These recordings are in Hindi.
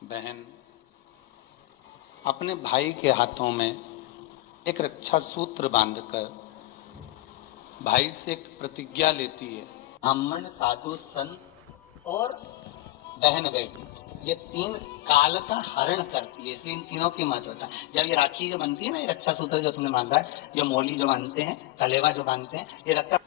बहन अपने भाई के हाथों में एक रक्षा सूत्र बांधकर भाई से एक प्रतिज्ञा लेती है। ब्राह्मण, साधु, संत और बहन बेटी, ये तीन काल का हरण करती है, इसलिए इन तीनों की महत्वता। जब ये राखी जो बनती है ना, ये रक्षा सूत्र जो तुमने मांगा है, ये मोली जो बांधते हैं, कलेवा जो बांधते हैं, ये रक्षा।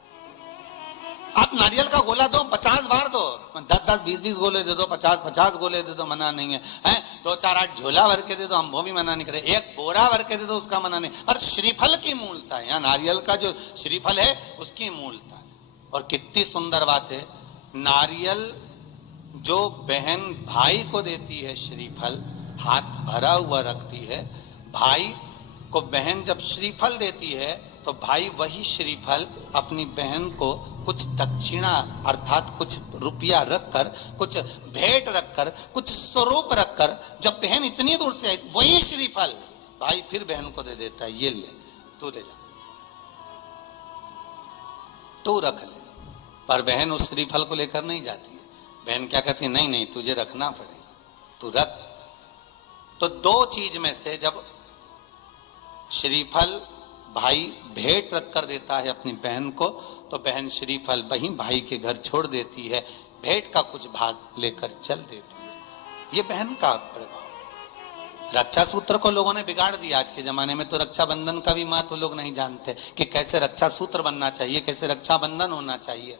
आप नारियल का गोला दो 50 बार दो, 10-10, 20-20 गोले दे दो, 50-50 गोले दे दो, मना नहीं है, हैं? 2-4-8 झोला भर के दे दो, हम वो भी मना नहीं करे, एक बोरा भर के दे दो, उसका मना नहीं। पर श्रीफल की मूलता है, यहाँ नारियल का जो श्रीफल है उसकी मूलता है। और कितनी सुंदर बात है, नारियल जो बहन भाई को देती है, श्रीफल हाथ भरा हुआ रखती है, भाई को बहन जब श्रीफल देती है तो भाई वही श्रीफल अपनी बहन को कुछ दक्षिणा अर्थात कुछ रुपया रखकर, कुछ भेंट रखकर, कुछ स्वरूप रखकर, जब बहन इतनी दूर से आई वही श्रीफल भाई फिर बहन को दे देता है, ये ले, तू ले जा, तू रख ले। पर बहन उस श्रीफल को लेकर नहीं जाती है। बहन क्या कहती है, नहीं नहीं तुझे रखना पड़ेगा, तू रख। तो दो चीज में से जब श्रीफल भाई भेंट रख कर देता है अपनी बहन को, तो बहन श्रीफल वहीं भाई के घर छोड़ देती है, भेंट का कुछ भाग लेकर चल देती है। ये बहन का प्रभाव। रक्षा सूत्र को लोगों ने बिगाड़ दिया। आज के जमाने में तो रक्षाबंधन का भी महत्व लोग नहीं जानते कि कैसे रक्षा सूत्र बनना चाहिए, कैसे रक्षाबंधन होना चाहिए,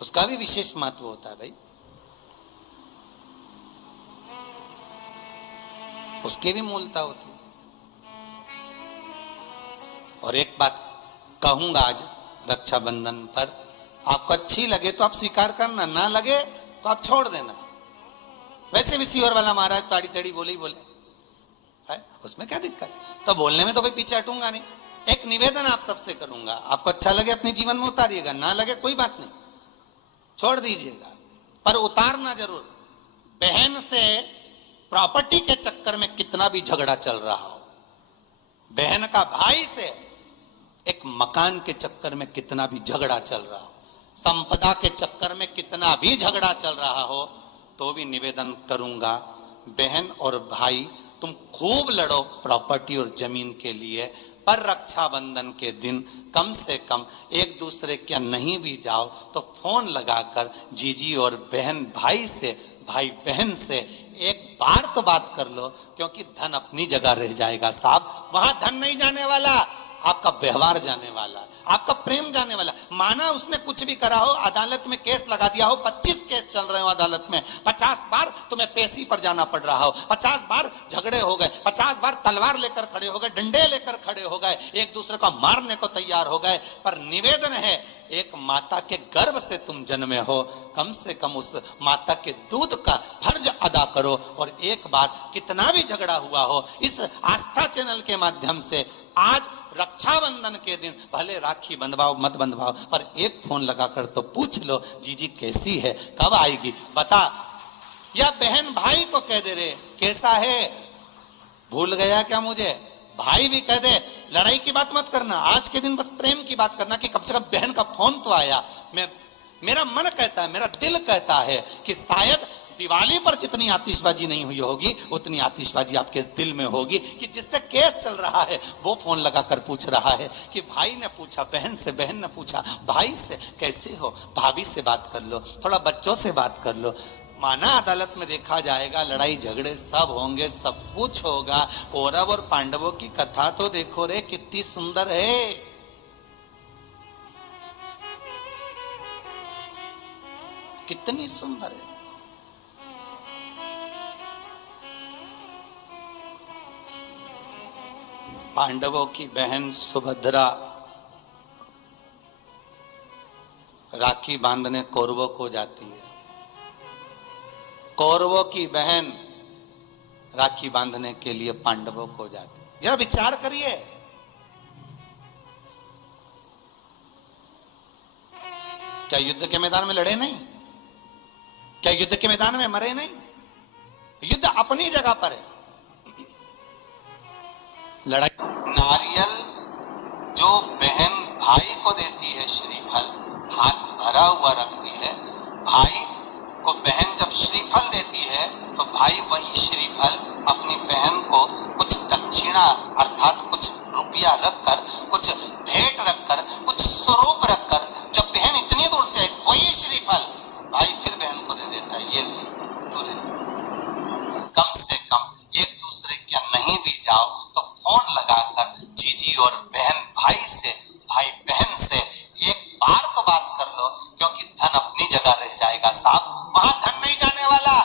उसका भी विशेष महत्व होता है भाई, उसकी भी मूलता होती है। और एक बात कहूंगा आज रक्षाबंधन पर, आपको अच्छी लगे तो आप स्वीकार करना, ना लगे तो आप छोड़ देना। वैसे भी सीहोर वाला महाराज ताड़ी तड़ी बोले ही बोले है, उसमें क्या दिक्कत? तो बोलने में तो कोई पीछे हटूंगा नहीं। एक निवेदन आप सबसे करूंगा, आपको अच्छा लगे अपने जीवन में उतारिएगा, ना लगे कोई बात नहीं, छोड़ दीजिएगा, पर उतारना जरूर। बहन से प्रॉपर्टी के चक्कर में कितना भी झगड़ा चल रहा हो, बहन का भाई से एक मकान के चक्कर में कितना भी झगड़ा चल रहा हो, संपदा के चक्कर में कितना भी झगड़ा चल रहा हो, तो भी निवेदन करूंगा, बहन और भाई तुम खूब लड़ो प्रॉपर्टी और जमीन के लिए, पर रक्षाबंधन के दिन कम से कम एक दूसरे के नहीं भी जाओ तो फोन लगाकर जीजी और बहन भाई से, भाई बहन से एक बार तो बात कर लो, क्योंकि धन अपनी जगह रह जाएगा साहब, वहां धन नहीं जाने वाला, आपका व्यवहार जाने वाला, आपका प्रेम जाने वाला। माना उसने कुछ भी करा हो, अदालत में केस लगा दिया हो, 25 केस चल रहे हो अदालत में, 50 बार तुम्हें पेशी पर जाना पड़ रहा हो, 50 बार झगड़े हो गए, 50 बार तलवार लेकर खड़े हो गए, डंडे लेकर खड़े हो गए, एक दूसरे को मारने को तैयार हो गए, पर निवेदन है, एक माता के गर्भ से तुम जन्मे हो, कम से कम उस माता के दूध का फर्ज अदा करो। और एक बार कितना भी झगड़ा हुआ हो, इस आस्था चैनल के माध्यम से आज रक्षाबंधन के दिन भले राखी बंधवाओ मत बंधवाओ, पर एक फोन लगाकर तो पूछ लो, जीजी कैसी है, कब आएगी बता। या बहन भाई को कह दे रे कैसा है, भूल गया क्या मुझे, भाई भी कह दे, लड़ाई की बात मत करना, आज के दिन बस प्रेम की बात करना कि कम से कम बहन का फोन तो आया। मेरा मन कहता है, मेरा दिल कहता है कि शायद दिवाली पर जितनी आतिशबाजी नहीं हुई होगी उतनी आतिशबाजी आपके दिल में होगी कि जिससे केस चल रहा है वो फोन लगाकर पूछ रहा है कि भाई ने पूछा बहन से, बहन ने पूछा भाई से, कैसे हो, भाभी से बात कर लो, थोड़ा बच्चों से बात कर लो। माना अदालत में देखा जाएगा, लड़ाई झगड़े सब होंगे, सब कुछ होगा, कौरव और पांडवों की कथा तो देखो रे कितनी सुंदर है, कितनी सुंदर है। पांडवों की बहन सुभद्रा राखी बांधने कौरवों को जाती है, कौरवों की बहन राखी बांधने के लिए पांडवों को जाती है। जरा विचार करिए, क्या युद्ध के मैदान में लड़े नहीं, क्या युद्ध के मैदान में मरे नहीं, युद्ध अपनी जगह पर है। लड़ाई नारियल जो बहन भाई को देती है, श्रीफल हाथ भरा हुआ रखती है, भाई को बहन जब श्रीफल देती है तो भाई वही श्रीफल अपनी बहन को कुछ दक्षिणा अर्थात कुछ रुपया रखकर, कुछ भेंट रखकर, कुछ स्वरूप रखकर, जब बहन इतनी दूर से आई वही श्रीफल भाई फिर बहन को दे देता है, ये तू ले। कम से कम एक दूसरे के नहीं भी जाओ तो फोन लगाकर जीजी और बहन भाई से, भाई बहन से एक बार तो बात कर लो, क्योंकि धन अपनी जगह रह जाएगा साहब, वहां धन नहीं जाने वाला,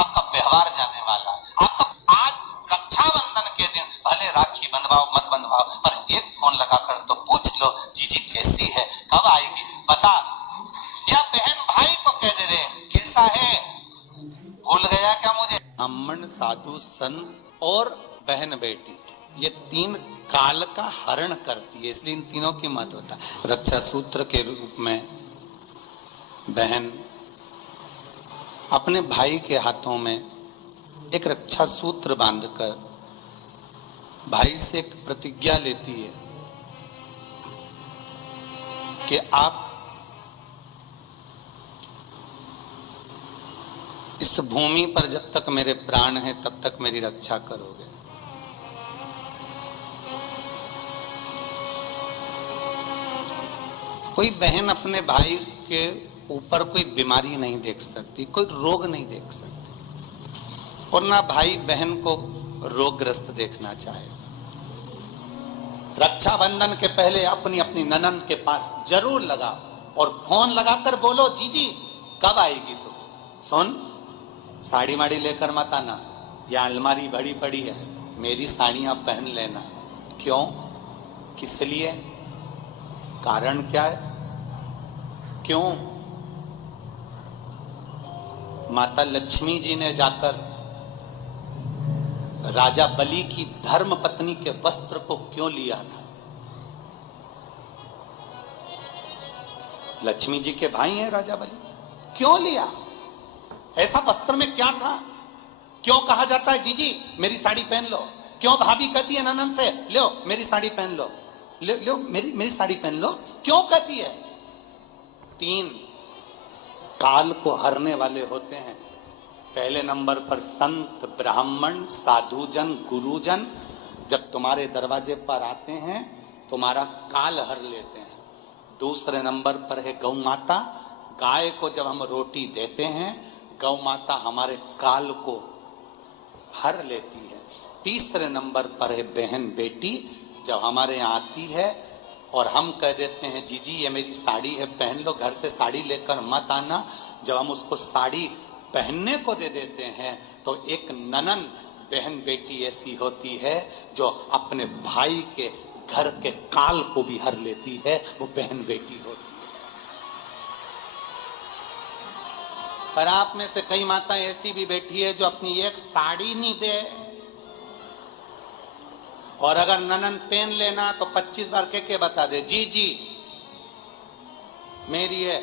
आपका व्यवहार जाने वाला। आपका आज रक्षाबंधन के दिन भले राखी बनवाओ मत बनवाओ, पर एक फोन लगाकर तो पूछ लो जीजी कैसी है, कब आएगी बता, या बहन भाई को कह दे रहे कैसा है, भूल गया क्या मुझे। ब्राह्मण, साधु, संत और बहन बेटी, ये तीन काल का हरण करती है, इसलिए इन तीनों की महत्वता। रक्षा सूत्र के रूप में बहन अपने भाई के हाथों में एक रक्षा सूत्र बांधकर भाई से एक प्रतिज्ञा लेती है कि आप इस भूमि पर जब तक मेरे प्राण हैं तब तक मेरी रक्षा करोगे। कोई बहन अपने भाई के ऊपर कोई बीमारी नहीं देख सकती, कोई रोग नहीं देख सकती, और ना भाई बहन को रोगग्रस्त देखना चाहे। रक्षाबंधन के पहले अपनी अपनी ननंद के पास जरूर लगाओ और फोन लगाकर बोलो जीजी कब आएगी तू, सुन साड़ी माड़ी लेकर मत आना, या अलमारी भरी पड़ी है मेरी साड़ियां पहन लेना। क्यों, किस लिए, कारण क्या है, क्यों? माता लक्ष्मी जी ने जाकर राजा बलि की धर्म पत्नी के वस्त्र को क्यों लिया था? लक्ष्मी जी के भाई हैं राजा बलि, क्यों लिया? ऐसा वस्त्र में क्या था? क्यों कहा जाता है जीजी मेरी साड़ी पहन लो? क्यों भाभी कहती है ननद से लो मेरी साड़ी पहन लो, लो मेरी साड़ी पहन लो, क्यों कहती है? तीन काल को हरने वाले होते हैं। पहले नंबर पर संत, ब्राह्मण, साधुजन, गुरुजन जब तुम्हारे दरवाजे पर आते हैं तुम्हारा काल हर लेते हैं। दूसरे नंबर पर है गौ माता, गाय को जब हम रोटी देते हैं गौ माता हमारे काल को हर लेती है। तीसरे नंबर पर है बहन बेटी, जब हमारे यहाँ आती है और हम कह देते हैं जीजी ये मेरी साड़ी है पहन लो, घर से साड़ी लेकर मत आना, जब हम उसको साड़ी पहनने को दे देते हैं तो एक ननन बहन बेटी ऐसी होती है जो अपने भाई के घर के काल को भी हर लेती है, वो बहन बेटी होती है। पर आप में से कई माता ऐसी भी बैठी है जो अपनी एक साड़ी नहीं दे, और अगर ननन पहन लेना तो 25 बार के बता दे जी जी मेरी है,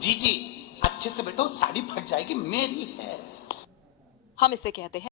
जी जी अच्छे से बैठो साड़ी फट जाएगी मेरी है। हम इसे कहते हैं